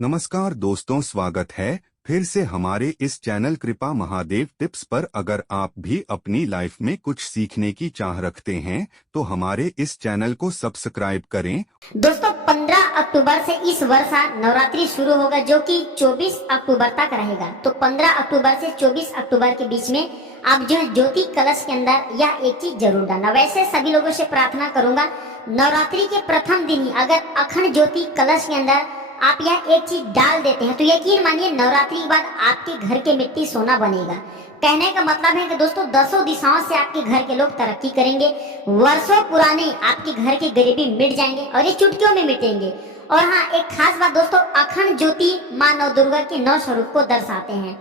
नमस्कार दोस्तों, स्वागत है फिर से हमारे इस चैनल कृपा महादेव टिप्स पर। अगर आप भी अपनी लाइफ में कुछ सीखने की चाह रखते हैं तो हमारे इस चैनल को सब्सक्राइब करें। दोस्तों 15 अक्टूबर से इस वर्ष नवरात्रि शुरू होगा जो कि 24 अक्टूबर तक रहेगा। तो 15 अक्टूबर से 24 अक्टूबर के बीच में आप जो है ज्योति कलश के अंदर यह एक चीज जरूर डालना। वैसे सभी लोगों से प्रार्थना करूंगा, नवरात्रि के प्रथम दिन ही अगर अखंड ज्योति कलश के अंदर आप यह एक चीज डाल देते हैं तो यकीन मानिए नवरात्रि के बाद आपके घर के मिट्टी सोना बनेगा। कहने का मतलब है कि दोस्तों दसों दिशाओं से आपके घर के लोग तरक्की करेंगे, वर्षों पुराने आपके घर की गरीबी मिट जाएंगे और ये चुटकियों में मिटेंगे। और हाँ, एक खास बात दोस्तों, अखंड ज्योति माँ नव दुर्गा के 9 स्वरूप को दर्शाते हैं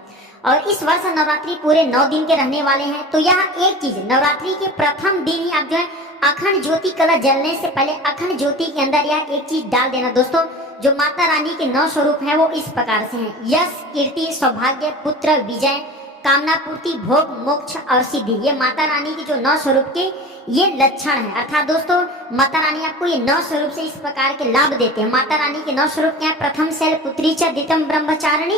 और इस वर्ष नवरात्रि पूरे 9 दिन के रहने वाले हैं। तो यह एक चीज नवरात्रि के प्रथम दिन ही आप जो है अखंड ज्योति कलश जलने से पहले अखंड ज्योति के अंदर यह एक चीज डाल देना। दोस्तों जो माता रानी के 9 स्वरूप हैं वो इस प्रकार से हैं: यश, कीर्ति, सौभाग्य, पुत्र, विजय, कामना पूर्ति, भोग, मोक्ष और सिद्धि। ये माता रानी के जो 9 स्वरूप के ये लक्षण है। अर्थात दोस्तों माता रानी आपको ये 9 स्वरूप से इस प्रकार के लाभ देते हैं। माता रानी के 9 स्वरूप क्या है? प्रथम शैल पुत्री च, द्वितीयम ब्रह्मचारिणी,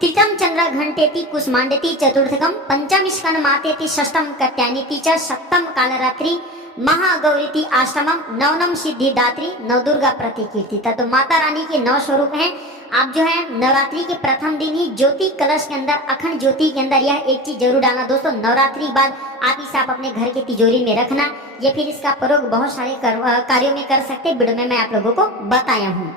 तृतीयम चंद्र घंटेति कुसुमांडेति, चतुर्थकम पंचम स्कंद मातेति, षष्ठम कत्यानीति च, सप्तम कालरात्रि महागौरीति, आश्रमम नवनम सिद्धिदात्री, नवदुर्गा प्रतिकीर्तिता। तो माता रानी के 9 स्वरूप हैं। आप जो है नवरात्रि के प्रथम दिन ही ज्योति कलश के अंदर अखंड ज्योति के अंदर यह एक चीज जरूर डालना। दोस्तों नवरात्रि बाद आप इसे आप अपने घर की तिजोरी में रखना या फिर इसका प्रयोग बहुत सारे कार्यों में कर सकते हैं। वीडियो में मैं आप लोगों को बताया हूँ।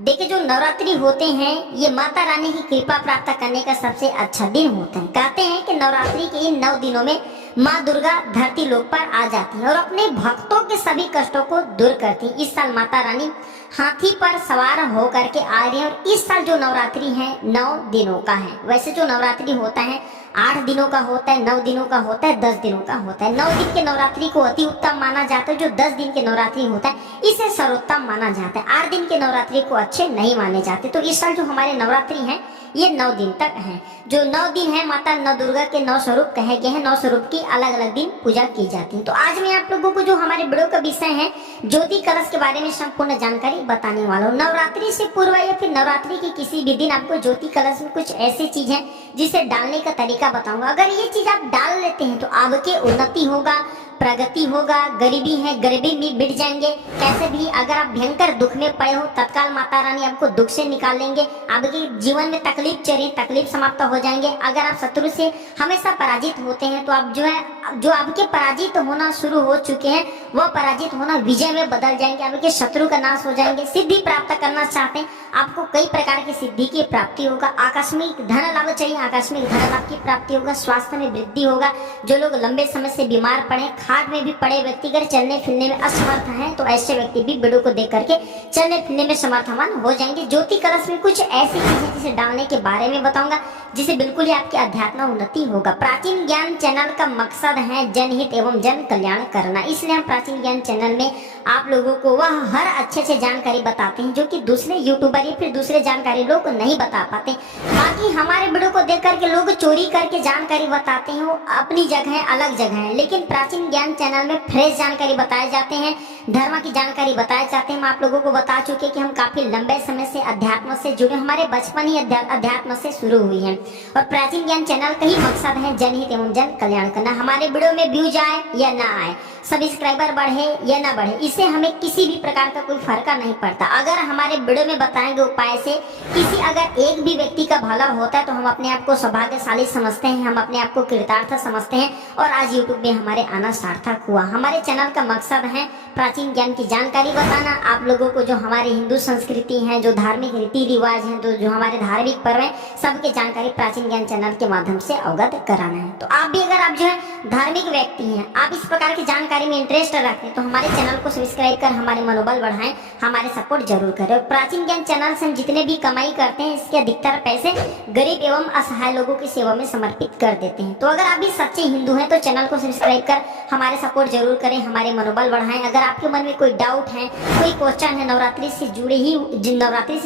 देखिए जो नवरात्रि होते हैं ये माता रानी की कृपा प्राप्त करने का सबसे अच्छा दिन होता है। कहते हैं कि नवरात्रि के इन 9 दिनों में माँ दुर्गा धरती लोक पर आ जाती है और अपने भक्तों के सभी कष्टों को दूर करती है। इस साल माता रानी हाथी पर सवार होकर के आ रही है और इस साल जो नवरात्रि है 9 दिनों का है। वैसे जो नवरात्रि होता है 8 दिनों का होता है, 9 दिनों का होता है, 10 दिनों का होता है। 9 दिन के नवरात्रि को अति उत्तम माना जाता है। जो 10 दिन के नवरात्रि होता है इसे सर्वोत्तम माना जाता है। 8 दिन के नवरात्रि को अच्छे नहीं माने जाते। तो इस साल जो हमारे नवरात्रि है ये 9 दिन तक है। जो 9 दिन है माता नव दुर्गा के 9 स्वरूप कहे गए हैं। 9 स्वरूप की अलग अलग दिन पूजा की जाती है। तो आज मैं आप लोगों को जो हमारे वीडियो का विषय है ज्योति कलश के बारे में संपूर्ण जानकारी बताने वाला हूँ। नवरात्रि से पूर्व या फिर नवरात्रि के किसी भी दिन आपको ज्योति कलश में कुछ ऐसी चीज है जिसे डालने का तरीका बताऊंगा। अगर ये चीज आप डाल लेते हैं तो आपके उन्नति होगा, प्रगति होगा, गरीबी है गरीबी में मिट जाएंगे। कैसे भी अगर आप भयंकर दुख में पड़े हो तत्काल माता रानी आपको दुख से निकाल लेंगे। आपके जीवन में तकलीफ चल रही तकलीफ समाप्त हो जाएंगे। अगर आप शत्रु से हमेशा पराजित होते हैं तो आप जो है जो आपके पराजित होना शुरू हो चुके हैं वह पराजित होना विजय में बदल जाएंगे। आपके शत्रु का नाश हो जाएंगे। सिद्धि प्राप्त करना चाहते हैं आपको कई प्रकार की सिद्धि की प्राप्ति होगा। आकस्मिक धन लाभ चाहिए, आकस्मिक धन लाभ की प्राप्ति होगा। स्वास्थ्य में वृद्धि होगा। जो लोग लंबे समय से बीमार पड़े, खाट में भी पड़े व्यक्ति अगर चलने फिरने में असमर्थ हैं तो ऐसे व्यक्ति भी वीडियो को देख करके चलने फिरने में समर्थवान हो जाएंगे। ज्योति कलश में कुछ ऐसी चीजें जिसे डालने के बारे में बताऊंगा जिसे बिल्कुल ही आपकी अध्यात्म उन्नति होगा। प्राचीन ज्ञान चैनल का मकसद है जनहित एवं जन कल्याण करना, इसलिए हम प्राचीन ज्ञान चैनल में आप लोगों को वह हर अच्छे जानकारी बताते हैं जो कि दूसरे यूट्यूबर या फिर दूसरे जानकारी लोग नहीं बता पाते। बाकी हमारे वीडियो को देख करके लोग चोरी करके जानकारी बताते हैं, वो अपनी जगह है, अलग जगह है। लेकिन प्राचीन ज्ञान चैनल में फ्रेश जानकारी बताए जाते हैं, धर्म की जानकारी बताए जाते हैं। हम आप लोगों को बता चुके कि हम काफी लंबे समय से अध्यात्म से जुड़े, हमारे बचपन ही अध्यात्म से शुरू हुई है और प्राचीन ज्ञान चैनल का ही मकसद है जनहित एवं जन कल्याण करना। हमारे वीडियो में व्यूज आए या ना आए, सब्सक्राइबर बढ़े या ना बढ़े, इससे हमें किसी भी प्रकार का कोई फर्क नहीं पड़ता। अगर हमारे वीडियो में बताएंगे उपाय से किसी अगर एक भी व्यक्ति का भला होता है तो हम अपने आप को सौभाग्यशाली समझते हैं, हम अपने आप को कृतार्थ समझते हैं और आज यूट्यूब में हमारे आना सार्थक हुआ। हमारे चैनल का मकसद है प्राचीन ज्ञान की जानकारी बताना, आप लोगों को जो हमारे हिंदू संस्कृति है, जो धार्मिक रीति रिवाज है, तो जो हमारे धार्मिक पर्व है, सबकी जानकारी प्राचीन ज्ञान चैनल के माध्यम से अवगत कराना है। तो आप भी अगर आप जो है धार्मिक व्यक्ति हैं, आप इस प्रकार की जानकारी में इंटरेस्ट रखते हैं तो हमारे चैनल को सब्सक्राइब कर हमारे मनोबल बढ़ाएं, हमारे सपोर्ट जरूर करें। और प्राचीन ज्ञान चैनल से हम जितने भी कमाई करते हैं इसके अधिकतर पैसे गरीब एवं असहाय लोगों की सेवा में समर्पित कर देते हैं। तो अगर आप भी सच्चे हिंदू हैं तो चैनल को सब्सक्राइब कर हमारे सपोर्ट जरूर करें, हमारे मनोबल बढ़ाएं। अगर आपके मन में कोई डाउट है, कोई क्वेश्चन है नवरात्रि से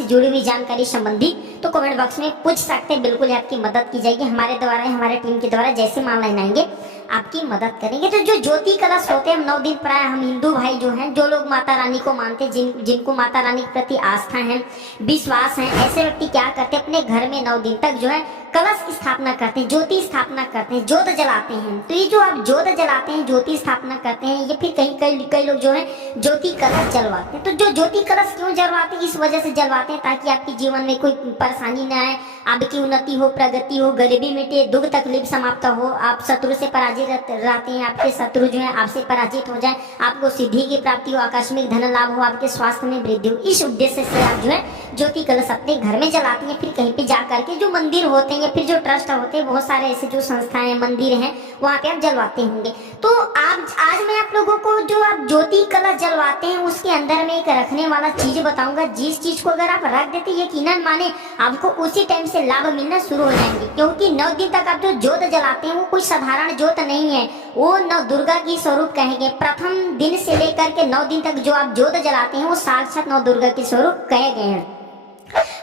जुड़ी हुई जानकारी संबंधी तो कमेंट बॉक्स में पूछ सकते हैं। बिल्कुल आपकी मदद की जाएगी हमारे द्वारा, हमारे टीम के द्वारा। जैसे ऑनलाइन आएंगे आपकी मदद करेंगे। तो जो ज्योति कलश होते हैं, हम 9 दिन प्राय हम हिंदू भाई जो हैं, जो लोग माता रानी को मानते हैं, जिनको माता रानी के प्रति आस्था है, विश्वास है, ऐसे व्यक्ति क्या करते हैं, अपने घर में 9 दिन तक जो है कलश की स्थापना करते हैं, ज्योति स्थापना करते हैं, ज्योत जलाते हैं। तो ये जो आप ज्योत जलाते हैं, ज्योति स्थापना करते हैं, ये फिर कई लोग जो है ज्योति कलश जलवाते हैं। तो जो ज्योति कलश क्यों जलवाते हैं, इस वजह से जलवाते हैं ताकि आपके जीवन में कोई परेशानी न आए, आपकी उन्नति हो, प्रगति हो, गरीबी मिटे, दुख तकलीफ समाप्त हो, आप शत्रु से पराजित रहते हैं, आपके शत्रु जो है आपसे पराजित हो जाए, आपको सिद्धि की प्राप्ति हो, आकस्मिक धन लाभ हो, आपके स्वास्थ्य में वृद्धि हो। इस उद्देश्य से आप जो है ज्योति कलश अपने घर में जलाते हैं। फिर कहीं पे जा करके जो मंदिर होते हैं या फिर जो ट्रस्ट होते हैं, बहुत सारे ऐसे जो संस्थाएं मंदिर हैं, वहाँ पे आप जलवाते होंगे। तो आज मैं आप लोगों को जो आप ज्योति कलश जलवाते हैं उसके अंदर में एक रखने वाला चीज बताऊंगा, जिस चीज को अगर आप रख देते यकीनन माने आपको उसी टाइम से लाभ मिलना शुरू हो जाएंगे। क्योंकि 9 दिन तक आप जो ज्योत जलाते हैं वो कोई साधारण ज्योत नहीं है, वो नौ दुर्गा की स्वरूप कहेंगे। प्रथम दिन से लेकर के 9 दिन तक जो आप ज्योत जलाते हैं वो साक्षात 9 दुर्गा के स्वरूप कहे गए हैं।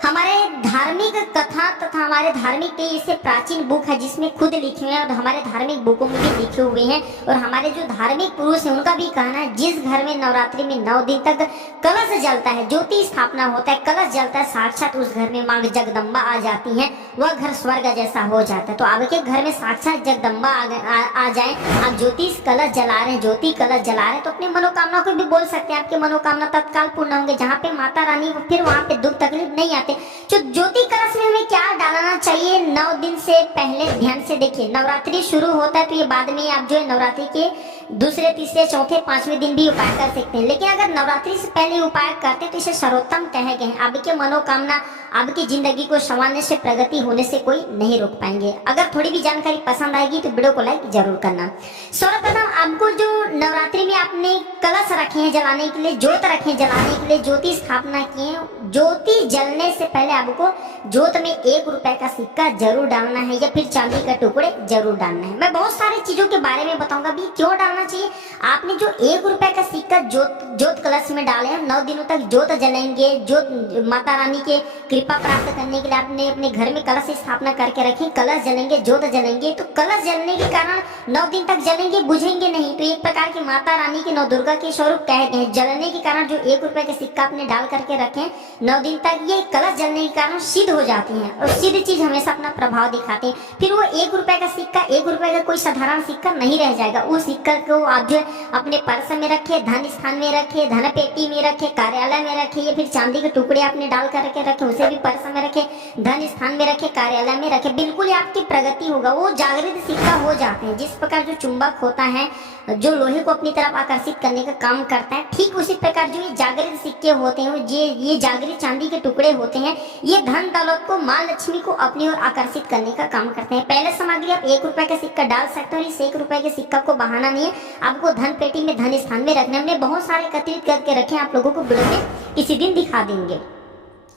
हमारे धार्मिक कथा तथा हमारे धार्मिक कई ऐसे प्राचीन बुक है जिसमें खुद लिखे हुए हैं, और हमारे धार्मिक बुकों में भी लिखे हुए हैं। और हमारे जो धार्मिक पुरुष हैं उनका भी कहना है, जिस घर में नवरात्रि में 9 दिन तक कलश जलता है, ज्योति स्थापना होता है, कलश जलता है, साक्षात उस घर में माँ जगदम्बा आ जाती है, वह घर स्वर्ग जैसा हो जाता है। तो आपके घर में साक्षात जगदम्बा आ जाए, आप ज्योति कलश जला रहे हैं, ज्योति कलश जला रहे हैं, तो अपनी मनोकामना को भी बोल सकते हैं, आपकी मनोकामना तत्काल पूर्ण होंगे। जहाँ पे माता रानी, फिर वहाँ पे दुख तकलीफ नहीं आते। जो ज्योति कलश में हमें क्या डालना चाहिए 9 दिन से पहले ध्यान से देखिए। नवरात्रि शुरू होता है तो ये बाद में आप जो है नवरात्रि के दूसरे, तीसरे, चौथे, 5वें दिन भी उपाय कर सकते हैं। लेकिन अगर नवरात्रि से पहले उपाय करते हैं तो इसे सर्वोत्तम कहे गए हैं। आपके मनोकामना, आपकी जिंदगी को संवारने से, प्रगति होने से कोई नहीं रोक पाएंगे। अगर थोड़ी भी जानकारी पसंद आएगी तो वीडियो को लाइक जरूर करना। सर्वप्रथम आपको जो नवरात्रि में आपने कलश रखे हैं जलाने के लिए, ज्योत रखे हैं जलाने के लिए, ज्योति स्थापना किए, ज्योति जलने से पहले आपको ज्योत में 1 रुपए का सिक्का जरूर डालना है या फिर चांदी का टुकड़े जरूर डालना है। मैं बहुत सारी चीजों के बारे में बताऊंगा भी क्यों डालना चाहिए। आपने जो 1 रुपए का सिक्का ज्योत कलश में डाले हैं, 9 दिनों तक ज्योत जलेंगे। ज्योत माता रानी के कृपा प्राप्त करने के लिए आपने अपने घर में कलश स्थापना करके रखी, कलश जलेंगे, ज्योत जलेंगे। तो कलश जलने के कारण 9 दिन तक जलेंगे, बुझेंगे नहीं। तो एक प्रकार की माता रानी के 9 दुर्गा के स्वरूप कहे गए हैं। जलने के कारण जो 1 रुपए का सिक्का आपने डाल करके रखे 9 दिन तक, ये कलश जलने के कारण सिद्ध हो जाती हैं। और सिद्ध चीज हमेशा अपना प्रभाव दिखाते हैं। फिर वो 1 रुपए का सिक्का, 1 रुपए का कोई साधारण सिक्का नहीं रह जाएगा। उस सिक्का को आप जो अपने पर्स में रखे, धन स्थान में रखे, धन पेटी में रखे, कार्यालय में रखे, या फिर चांदी के टुकड़े आपने डाल करके रखे, उसे भी पर्स में रखे, धन स्थान में रखे, कार्यालय में रखे, बिल्कुल ही आपकी प्रगति होगा। वो जागृत सिक्का हो जाते हैं। जिस प्रकार जो चुंबक होता है जो लोहे को अपनी तरफ आकर्षित करने का काम करता है, ठीक उसी प्रकार जो ये जागृत सिक्के होते हैं, ये जागृत चांदी के टुकड़े होते हैं, ये धन दौलत को, मां लक्ष्मी को अपनी ओर आकर्षित करने का काम करते हैं। पहले सामग्री आप 1 रुपए का सिक्का डाल सकते हैं, और इस 1 रुपए के सिक्का को बहाना नहीं है, आपको धन पेटी में, धन स्थान में रखने। हमने बहुत सारे एकत्रित करके रखे, आप लोगों को वीडियो में किसी दिन दिखा देंगे।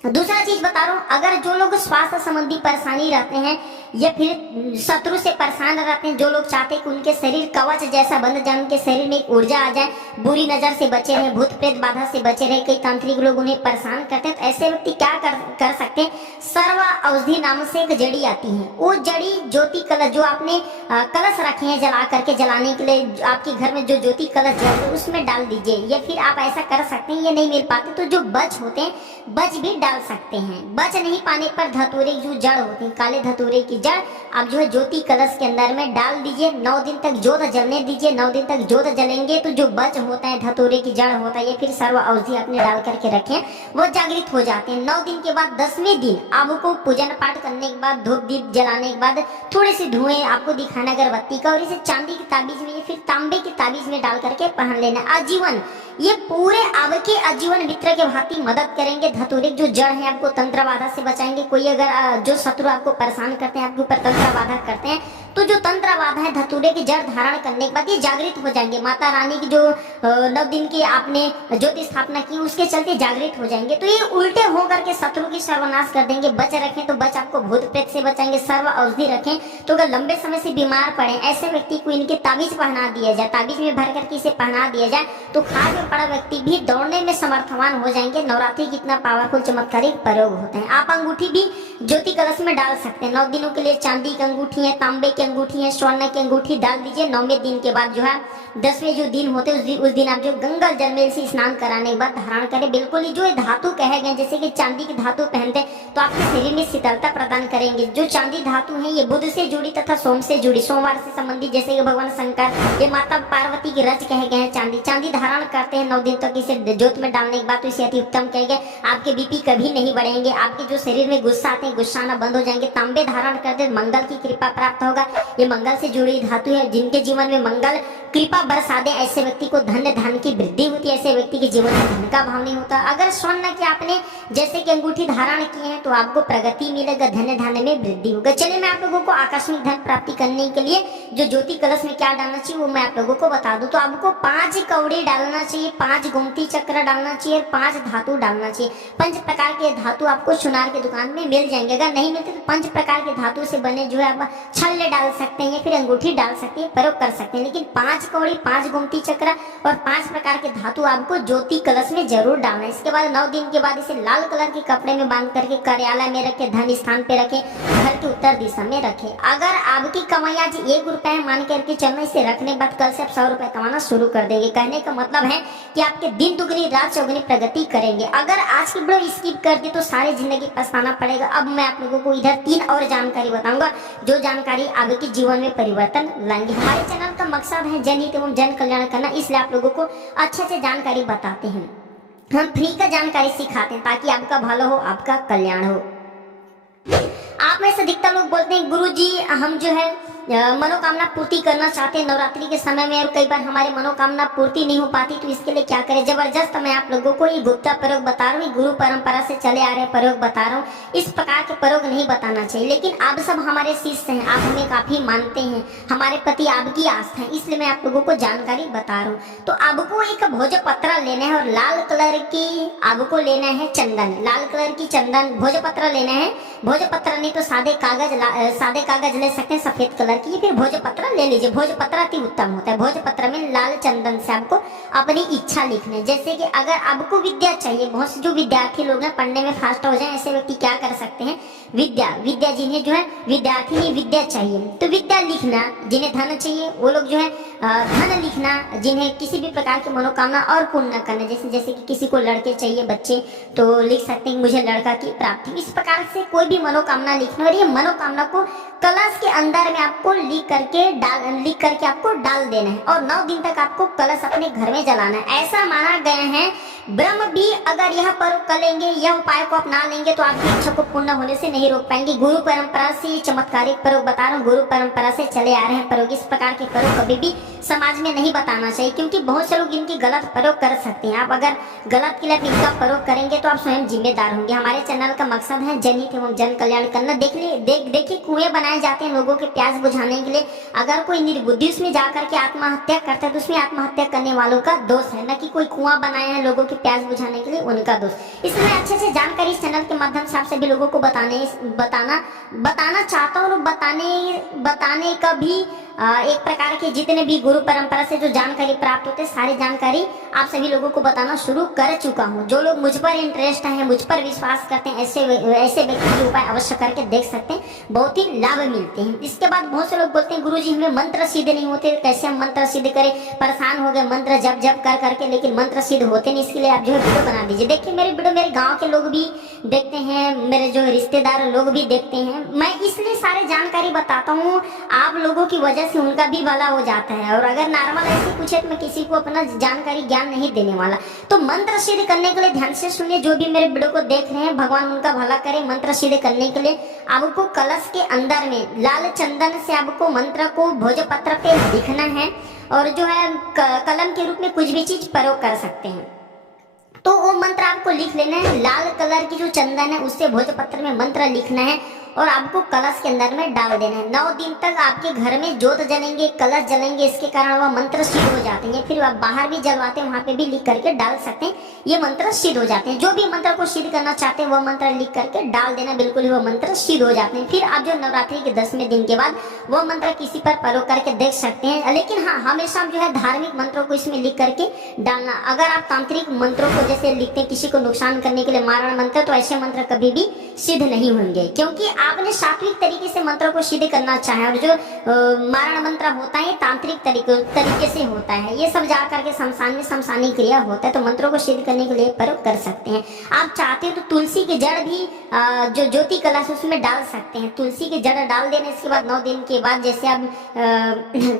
दूसरा चीज बता रहा हूँ, अगर जो लोग स्वास्थ्य संबंधी परेशानी रहते हैं या फिर शत्रु से परेशान रहते हैं, जो लोग चाहते हैं कि उनके शरीर कवच जैसा बन जाए, उनके शरीर में एक ऊर्जा आ जाए, बुरी नजर से बचे रहे, भूत प्रेत बाधा से बचे रहे, कई तांत्रिक लोग उन्हें परेशान करते हैं, तो ऐसे व्यक्ति क्या कर सकते हैं, सर्व औषधि नाम से एक जड़ी आती है। वो जड़ी ज्योति कलश जो आपने कलश रखे हैं जला करके, जलाने के लिए आपके घर में जो ज्योति कलश जल रहे उसमें डाल दीजिए। या फिर आप ऐसा कर सकते हैं, ये नहीं मिल पाते तो जो बच होते हैं, बच भी डाल सकते हैं। बच नहीं पाने पर धतूरे की जो जड़ होती है, काले धतूरे की जड़ आप जो है ज्योति कलश के अंदर में डाल दीजिए। 9 दिन तक ज्योत जलने दीजिए। 9 दिन तक ज्योत जलेंगे तो जो बच होता है, धतूरे की जड़ होता है, या फिर सर्व औषधि आपने डाल करके रखे, वो जागृत हो जाते हैं। 9 दिन के बाद 10वें दिन आपको पूजन पाठ करने के बाद, धूप दीप जलाने के बाद थोड़े से धुएं आपको दिखाना अगरबत्ती का, और इसे चांदी की ताबीज में या फिर तांबे की ताबीज में डाल करके पहन लेना आजीवन। ये पूरे आपके आजीवन मित्र के भांति मदद करेंगे। धतूरे जो जड़ है आपको तंत्र बाधा से बचाएंगे। कोई अगर जो शत्रु आपको परेशान करते हैं, आपके ऊपर तंत्र बाधा करते हैं, तो जो तंत्र बाधा है धतूरे की जड़ धारण करने के बाद ये जागृत हो जाएंगे। माता रानी की जो 9 दिन की आपने ज्योति स्थापना की उसके चलते जागृत हो जाएंगे। तो ये उल्टे होकर के शत्रु की सर्वनाश कर देंगे। बच रखें तो बच आपको भूत प्रेत से बचाएंगे। सर्व औषधि रखें तो अगर लंबे समय से बीमार पड़े ऐसे व्यक्ति को इनके ताबीज पहना दिया जाए, ताबीज में भर करके इसे पहना दिया जाए, तो खाल में पड़ा व्यक्ति भी दौड़ने में समर्थवान हो जाएंगे। नवरात्रि कितना पावरफुल चमत्कारिक प्रयोग होते हैं। आप अंगूठी भी ज्योति कलश में डाल सकते हैं। 9 दिनों के लिए चांदी की अंगूठी है, तांबे की अंगूठी है, स्वर्ण की अंगूठी डाल दीजिए। 9वें दिन के बाद जो है 10वें जो दिन होते हैं उस दिन आप जो गंगा जल में से स्नान कराने के बाद धारण करें। बिल्कुल ही जो धातु कहे गए, जैसे कि चांदी की धातु पहनते तो आपके शरीर में शीतलता प्रदान करेंगे। जो चांदी धातु है ये बुध से जुड़ी तथा सोम से जुड़ी, सोमवार से संबंधित, जैसे कि भगवान शंकर, ये माता पार्वती की रच कहे गए हैं। चांदी धारण करते हैं 9 दिन तक, इसे जोत में डालने के बाद तो इसे अति उत्तम कहे गए। आपके बीपी कभी नहीं बढ़ेंगे, आपके जो शरीर में गुस्सा आते हैं गुस्सा आना बंद हो जाएंगे। तांबे धारण करते मंगल की कृपा प्राप्त होगा। ये मंगल से जुड़ी धातु है। जिनके जीवन में मंगल कृपा बरसा दे ऐसे व्यक्ति को धन्य धन की वृद्धि होती है, ऐसे व्यक्ति के जीवन में धन का भाव नहीं होता। अगर स्वर्ण की आपने जैसे कि अंगूठी धारण की है तो आपको प्रगति मिलेगा, धन्य धन में वृद्धि होगा। चलिए मैं आप लोगों को आकस्मिक धन प्राप्ति करने के लिए जो ज्योति कलश में क्या डालना चाहिए वो मैं आप लोगों को बता दूं। तो आपको 5 कौड़ी डालना चाहिए, 5 गोमती चक्र डालना चाहिए, 5 धातु डालना चाहिए। 5 प्रकार के धातु आपको सुनार की दुकान में मिल जाएंगे। अगर नहीं मिलते तो 5 प्रकार के धातु से बने जो है आप छल्ले डाल सकते हैं या फिर अंगूठी डाल सकते हैं, प्रयोग कर सकते हैं। लेकिन 5 कौड़ी, 5 गोमती चक्र और 5 प्रकार के धातु आपको ज्योति कलश में जरूर डालना है। इसके बाद 9 दिन के बाद इसे लाल कलर के कपड़े में बांध करके कार्यालय में रखे, धन स्थान पे रखे, घर के उत्तर दिशा में रखे। अगर आपकी कमाई आज 1 रुपया है मान करके चलना, इसे रखने के बाद कल से आप 100 रुपए कमाना शुरू कर देंगे। कहने का मतलब है कि आपके दिन दुगनी रात चौगुनी प्रगति करेंगे। अगर आज की वीडियो स्किप कर दी तो सारी जिंदगी पछताना पड़ेगा। अब मैं आप लोगों को इधर 3 और जानकारी बताऊंगा जो जानकारी आपके जीवन में परिवर्तन लाएंगे। हमारे चैनल का मकसद है जनहित एवं जन कल्याण करना, इसलिए आप लोगों को अच्छे से जानकारी बताते हैं। हम फ्री का जानकारी सिखाते हैं ताकि आपका भला हो, आपका कल्याण हो। आप में से अधिकतर लोग बोलते हैं गुरुजी हम जो है मनोकामना पूर्ति करना चाहते हैं नवरात्रि के समय में और कई बार हमारे मनोकामना पूर्ति नहीं हो पाती, तो इसके लिए क्या करें। जबरदस्त मैं आप लोगों को ये गुप्ता प्रयोग बता रहा हूँ, गुरु परंपरा से चले आ रहे प्रयोग बता रहा हूँ। इस प्रकार के प्रयोग नहीं बताना चाहिए। लेकिन आप सब हमारे शिष्य हैं, आप हमें काफी मानते हैं, हमारे प्रति आपकी आस्था है, इसलिए मैं आप लोगों को जानकारी बता रहा हूँ। तो आपको एक भोजपत्र लेना है और लाल कलर की आपको लेना है चंदन, लाल कलर की चंदन भोजपत्र लेना है। भोजपत्र नहीं तो सादे कागज ले सकते हैं सफेद कलर की, फिर भोजपत्र ले लीजिए। भोजपत्र अति उत्तम होता है। भोजपत्र में लाल चंदन से आपको अपनी इच्छा लिखनी है। जैसे कि अगर आपको विद्या चाहिए, बहुत से जो विद्यार्थी लोग हैं पढ़ने में फास्ट हो जाए ऐसे व्यक्ति क्या कर सकते हैं, विद्या जिन्हें जो है विद्यार्थी नहीं विद्या चाहिए तो विद्या लिखना। जिन्हें धन चाहिए वो लोग जो है धन लिखना। जिन्हें किसी भी प्रकार की मनोकामना और पूर्ण करना, जैसे कि किसी को लड़के चाहिए बच्चे तो लिख सकते हैं मुझे लड़का की प्राप्ति। इस प्रकार से कोई भी मनोकामना लिखना और ये मनोकामना को कलश के अंदर में आपको लिख करके आपको डाल देना है और 9 दिन तक आपको कलश अपने घर में जलाना है। ऐसा माना गया है ब्रह्म भी अगर यह प्रयोग कर लेंगे, यह उपाय को अपना लेंगे तो आपकी इच्छा को पूर्ण होने से नहीं रोक पाएंगे। गुरु परंपरा से चमत्कारिक प्रयोग बता रहा हूँ, गुरु परंपरा से चले आ रहे हैं प्रयोग। इस प्रकार के प्रयोग कभी भी समाज में नहीं बताना चाहिए क्योंकि बहुत से लोग इनकी गलत प्रयोग कर सकते हैं। आप अगर गलत के लिए इनका प्रयोग करेंगे तो आप स्वयं जिम्मेदार होंगे। हमारे चैनल का मकसद है जनहित एवं जन कल्याण करना। देखिए कुएं बनाए जाते हैं लोगों के प्यास बुझाने के लिए। अगर कोई निर्बुद्धि उसमें जाकर के आत्महत्या करता है तो उसमें आत्महत्या करने वालों का दोष है, न कि कोई कुआं बनाया है लोगों की प्यास बुझाने के लिए उनका दोष। इसलिए अच्छे से जानकारी इस चैनल के माध्यम से आप सभी लोगों को बताना चाहता हूँ और बताने का भी एक प्रकार के जितने भी गुरु परंपरा से जो जानकारी प्राप्त होते सारी जानकारी आप सभी लोगों को बताना शुरू कर चुका हूँ। जो लोग मुझ पर इंटरेस्ट है, मुझ पर विश्वास करते हैं, ऐसे व्यक्ति के उपाय अवश्य करके देख सकते हैं, बहुत ही लाभ मिलते हैं। इसके बाद बहुत से लोग बोलते हैं गुरुजी हमें मंत्र सिद्ध नहीं होते, कैसे हम मंत्र सिद्ध करें, परेशान हो गए मंत्र जप कर करके, लेकिन मंत्र सिद्ध होते नहीं। इसके लिए आप जो है वीडियो बना दीजिए। देखिए मेरे वीडियो मेरे गाँव के लोग भी देखते हैं, मेरे जो रिश्तेदार लोग भी देखते हैं। मैं इसलिए सारे जानकारी बताता हूँ, आप लोगों की वजह से उनका भी भला हो जाता है। और अगर नॉर्मल ऐसे पूछे तो मैं किसी को अपना जानकारी ज्ञान नहीं देने वाला। तो मंत्र सिद्ध करने के लिए ध्यान से सुनिए, जो भी मेरे वीडियो को देख रहे हैं भगवान उनका भला करे। मंत्र सिद्ध करने के लिए आपको कलश के अंदर में लाल चंदन से आपको मंत्र को भोजपत्र पे लिखना है और जो है कलम के रूप में कुछ भी चीज प्रयोग कर सकते हैं। तो वो मंत्र आपको लिख लेना है। लाल कलर की जो चंदन है उससे भोजपत्र में मंत्र लिखना है और आपको कलश के अंदर में डाल देना है। 9 दिन तक आपके घर में ज्योत जलेंगे, कलश जलेंगे, इसके कारण वह मंत्र सिद्ध हो जाते हैं। फिर आप बाहर भी जलवाते हैं, वहां पे भी लिख करके डाल सकते हैं, ये मंत्र सिद्ध हो जाते हैं। जो भी मंत्र को सिद्ध करना चाहते हैं वह मंत्र लिख करके डाल देना, बिल्कुल ही वह मंत्र सिद्ध हो जाते हैं। फिर आप जो नवरात्रि के 10वें दिन के बाद वह मंत्र किसी पर प्रयोग करके देख सकते हैं। लेकिन हाँ, हमेशा जो है धार्मिक मंत्रों को इसमें लिख करके डालना। अगर आप तांत्रिक मंत्रों को जैसे लिखते हैं किसी को नुकसान करने के लिए मारण मंत्र, तो ऐसे मंत्र कभी भी सिद्ध नहीं होंगे, क्योंकि आपने सात्विक तरीके से मंत्रों को सिद्ध करना चाहे और जो मारण मंत्र होता है तांत्रिक तरीके से होता है, ये सब जा करके शमशान में शमशानी क्रिया होता है, तो मंत्रों को सिद्ध करने के लिए प्रयोग कर सकते हैं। आप चाहते हो तो तुलसी की जड़ भी जो ज्योति कलश उसमें डाल सकते हैं। तुलसी की जड़ डाल देने के बाद 9 दिन के बाद जैसे आप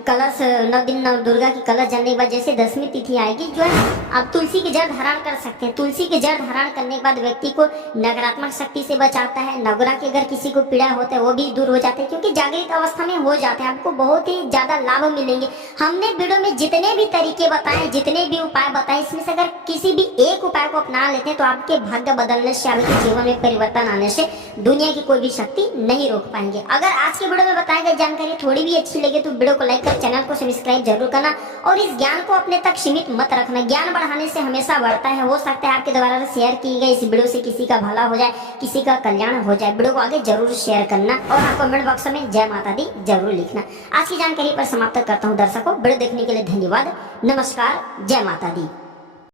कलश 9 दिन नव दुर्गा की कलश जलने के बाद जैसे 10वीं तिथि आएगी जो है आप तुलसी की जड़ धारण कर सकते हैं। तुलसी की जड़ धारण करने के बाद व्यक्ति को नकारात्मक शक्ति से बचाता है। नगरा के अगर किसी को पीड़ा होता है वो भी दूर हो जाते हैं, क्योंकि जागृत अवस्था में हो जाते हैं। आपको बहुत ही ज्यादा लाभ मिलेंगे। हमने वीडियो में जितने भी तरीके बताए, जितने भी उपाय बताए, इसमें से अगर किसी भी एक उपाय को अपना लेते हैं तो आपके भाग्य बदलने से, आपके जीवन में परिवर्तन आने से दुनिया की कोई भी शक्ति नहीं रोक पाएंगे। अगर आज के वीडियो में बताई गई जानकारी थोड़ी भी अच्छी लगे तो वीडियो को लाइक कर चैनल को सब्सक्राइब जरूर करना और इस ज्ञान को अपने तक सीमित मत रखना। ज्ञान बढ़ाने से हमेशा बढ़ता है। हो सकता है आपके द्वारा शेयर की गई इस वीडियो से किसी का भला हो जाए, किसी का कल्याण हो जाए। वीडियो को आगे जरूर शेयर करना और आप कमेंट बॉक्स में जय माता दी जरूर लिखना। आज की जानकारी पर समाप्त करता हूँ दर्शकों। वीडियो देखने के लिए धन्यवाद। नमस्कार। जय माता दी।